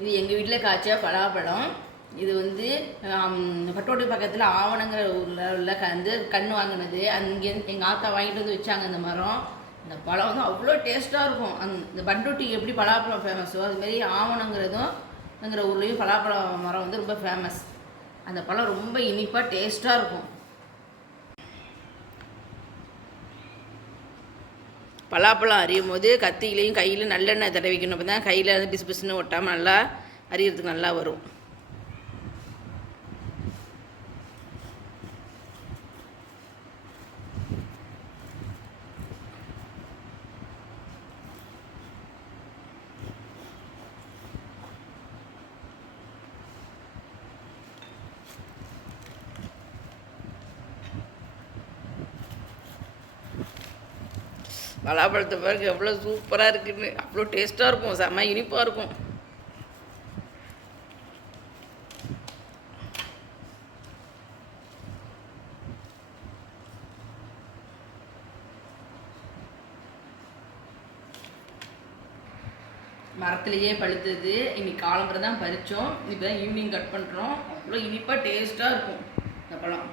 இது எங்கள் வீட்டில் காய்ச்ச பலாப்பழம். இது வந்து பட்டோட்டி பக்கத்தில் ஆவணங்கிற ஊரில் உள்ள கன்று வாங்கினது. அங்கேருந்து எங்கள் ஆத்தா வாங்கிட்டு வந்து வச்சாங்க இந்த மரம். இந்த பழம் வந்து அவ்வளோ டேஸ்ட்டாக இருக்கும். இந்த பண்டோட்டிக்கு எப்படி பலாப்பழம் ஃபேமஸோ அதுமாரி ஆவணங்கிறதுங்கிற ஊர்லேயும் பலாப்பழம் மரம் வந்து ரொம்ப ஃபேமஸ். அந்த பழம் ரொம்ப இனிப்பாக டேஸ்ட்டாக இருக்கும். பலாப்பழம் அறியும் போது கத்தியிலையும் கையில் நல்லெண்ணெய் தடவிக்கணும். அப்போ தான் கையில் வந்து பிசு பிசுன்னு ஒட்டாமல் நல்லா அறியறதுக்கு நல்லா வரும். பலாப்பழத்தை பாருங்க எவ்வளோ சூப்பராக இருக்குன்னு. அவ்வளோ டேஸ்ட்டாக இருக்கும், செம்ம இனிப்பாக இருக்கும். மரத்துலேயே பழுத்தது. இன்னைக்கு காலம்பரை தான் பறித்தோம். இப்போ தான் ஈவினிங் கட் பண்ணுறோம். அவ்வளோ இனிப்பாக டேஸ்ட்டாக இருக்கும் இந்த பழம்.